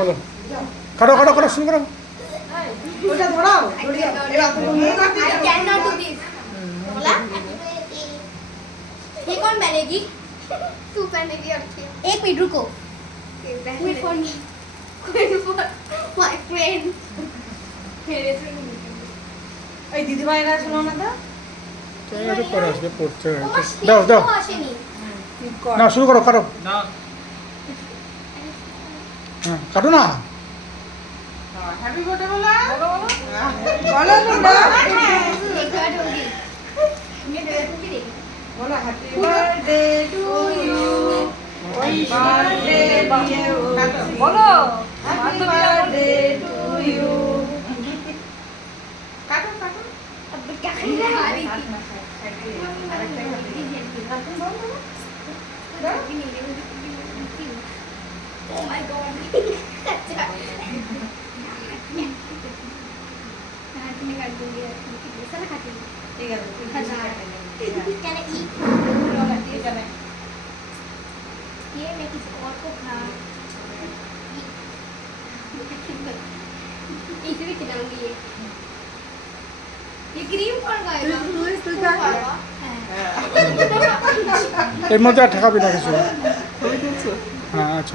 বলো কাটো কাটো কাটো শুরু করো ওটা ধরাও I cannot do this. बोला? ये कौन पहनेगी? तू पहनेगी और क्या? एक मिनट रुको. Wait for me. Wait for my friend. मेरे friend. এই দিদি ভাইরা শোনো না তো একটু পরে আসবে পড়তে তোমার দাও দাও শিখতেও আসেনি. ঠিক কর না শুরু করো কাটো না হ্যাঁ কাটো না হ্যাপি বার্থডে বলো বলো তোমরা एक बार होगी. मैं देखूंगी देखी. বলো happy birthday to you happy birthday you বলো হ্যাপি বার্থডে টু ইউ কাটো কাটো अब क्या करना है? Oh my god. अच्छा. मैं तुम्हें कर दूंगी. सारा खाती हूँ. ঠিক আছে Can I eat? ঠিক আছে ये मैं किसी और को खा. इसे भी खिलाऊंगी ये क्रीम कौन खाएगा? তুই খা এর মধ্যে আর ঠেকাবি না কিছু হ্যাঁ আচ্ছা